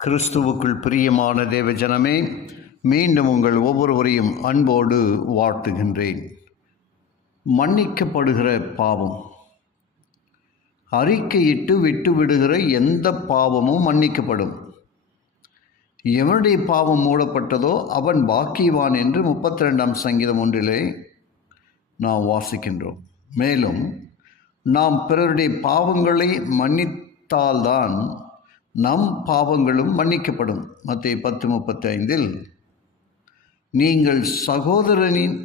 கிறிஸ்துவுக்குள் பிரியமான தேவஜனமே, மீண்டும் உங்கள் ஒவ்வொருவரையும் அன்போடு வாழ்த்துகின்றேன். மன்னிக்கப்படுகிற பாவம். அறிக்கையிட்டு விட்டுவிடுகிற எந்த பாவமும் மன்னிக்கப்படும். எவனுடைய பாவம் மூடப்பட்டதோ அவன் பாக்கியவான் என்று 32ஆம் சங்கீதம் 1 நாம் வாசிக்கின்றோம். மேலும் நாம் பிறருடைய பாவங்களை மன்னித்தால்தான் நம் பாவங்களும் மன்னிக்கப்படும். மத்தேயு 10:35 நீங்கள் சகோதரனின்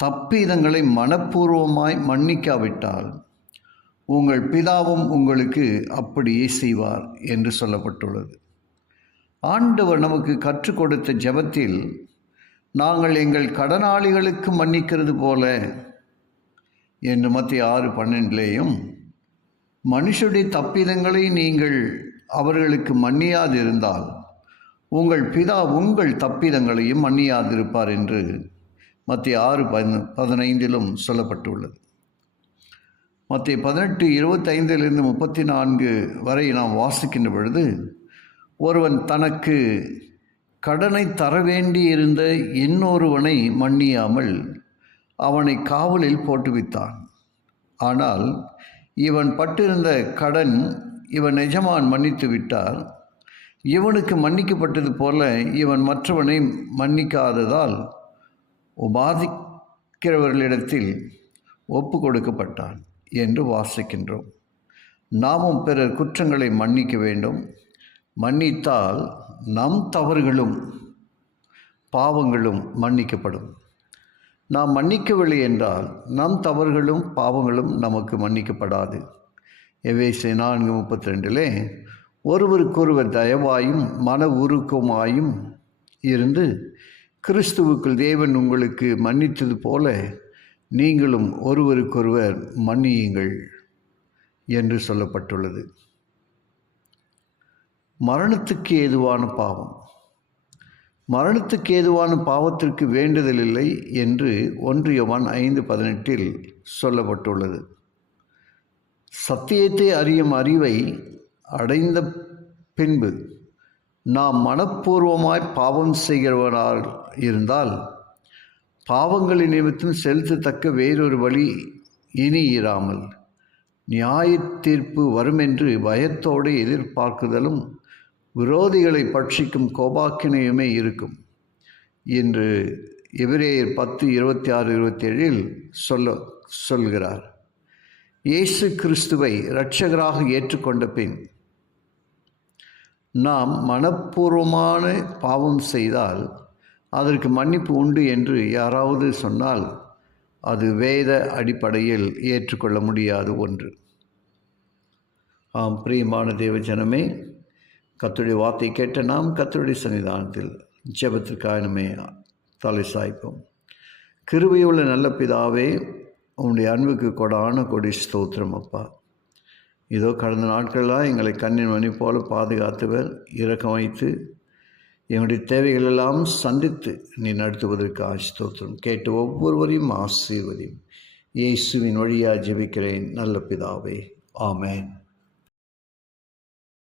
தப்பிதங்களை மனப்பூர்வமாய் மன்னிக்காவிட்டால் உங்கள் பிதாவும் உங்களுக்கு அப்படியே செய்வார் என்று சொல்லப்பட்டுள்ளது. ஆண்டவர் நமக்கு கற்றுக் கொடுத்த ஜெபத்தில் நாங்கள் எங்கள் கடனாளிகளுக்கு மன்னிக்கிறது போல என்று மத்தேயு 6:12 மனுஷருடைய தப்பிதங்களை நீங்கள் அவர்களுக்கு மன்னியாதிருந்தால் உங்கள் பிதா உங்கள் தப்பிதங்களையும் மன்னியாதிருப்பார் என்று மத்தேயு 6:15 சொல்லப்பட்டுள்ளது. மத்தேயு 18:25-34 வரை நாம் வாசிக்கின்ற பொழுது, ஒருவன் தனக்கு கடனை தர வேண்டியிருந்த இன்னொருவனை மன்னியாமல் அவனை காவலில் போட்டுவித்தான். ஆனால் இவன் பட்டிருந்த கடன் இவன் எஜமான் மன்னித்து விட்டார். இவனுக்கு மன்னிக்கப்பட்டது போல இவன் மற்றவனை மன்னிக்காததால் உபாதிக்கிறவர்களிடத்தில் ஒப்பு கொடுக்கப்பட்டான் என்று வாசிக்கின்றோம். நாமும் பிறர் குற்றங்களை மன்னிக்க வேண்டும். மன்னித்தால் நம் தவறுகளும் பாவங்களும் மன்னிக்கப்படும். நாம் மன்னிக்கவில்லை என்றால் நம் தவறுகளும் பாவங்களும் நமக்கு மன்னிக்கப்படாது. எபேசியர் 4:32 ஒருவருக்கொருவர் தயவாயும் மன உருக்கமாயும் இருந்து கிறிஸ்துவுக்குள் தேவன் உங்களுக்கு மன்னித்தது போல நீங்களும் ஒருவருக்கொருவர் மன்னியுங்கள் என்று சொல்லப்பட்டுள்ளது. மரணத்துக்கு ஏதுவான பாவம். மரணத்துக்கு ஏதுவான பாவத்திற்கு வேண்டுதல் இல்லை என்று 1 யோவான் 5:18 சொல்லப்பட்டுள்ளது. சத்தியத்தை அறியும் அறிவை அடைந்த பின்பு நாம் மனப்பூர்வமாய் பாவம் செய்கிறவரால் இருந்தால் பாவங்களின் நிமித்தம் செலுத்தத்தக்க வேறொரு வழி இனி இராமல் நியாய தீர்ப்பு வருமென்று பயத்தோடு எதிர்பார்க்குதலும் விரோதிகளை பட்சிக்கும் கோபாக்கினையுமே இருக்கும் என்று எபிரேயர் 10:26-27 சொல்கிறார். இயேசு கிறிஸ்துவை இரட்சகராக ஏற்றுக்கொண்ட பின் நாம் மனப்பூர்வமான பாவம் செய்தால் அதற்கு மன்னிப்பு உண்டு என்று யாராவது சொன்னால் அது வேத அடிப்படையில் ஏற்றுக்கொள்ள முடியாத ஒன்று. ஆம், பிரியமான தேவஜனமே, கர்த்தருடைய வார்த்தை கேட்ட நாம் கர்த்தருடைய சன்னிதானத்தில் ஜெபத்திற்காக நம்மை தலை சாய்ப்போம். கிருபையுள்ள நல்ல பிதாவே, உன்னுடைய அன்புக்கு கொடான கொடி ஸ்தோத்திரம் அப்பா. இதோ கடந்த நாட்களெல்லாம் எங்களை கண்ணின் மணி போல பாதுகாத்தவர், இரக்கம் வைத்து எங்களுடைய தேவைகளெல்லாம் சந்தித்து நீ நடத்துவதற்கு ஸ்தோத்திரம். கேட்டு ஒவ்வொருவரையும் ஆசீர்வதியும். இயேசுவின் வழியாக ஜெபிக்கிறேன் நல்ல பிதாவே, ஆமென்.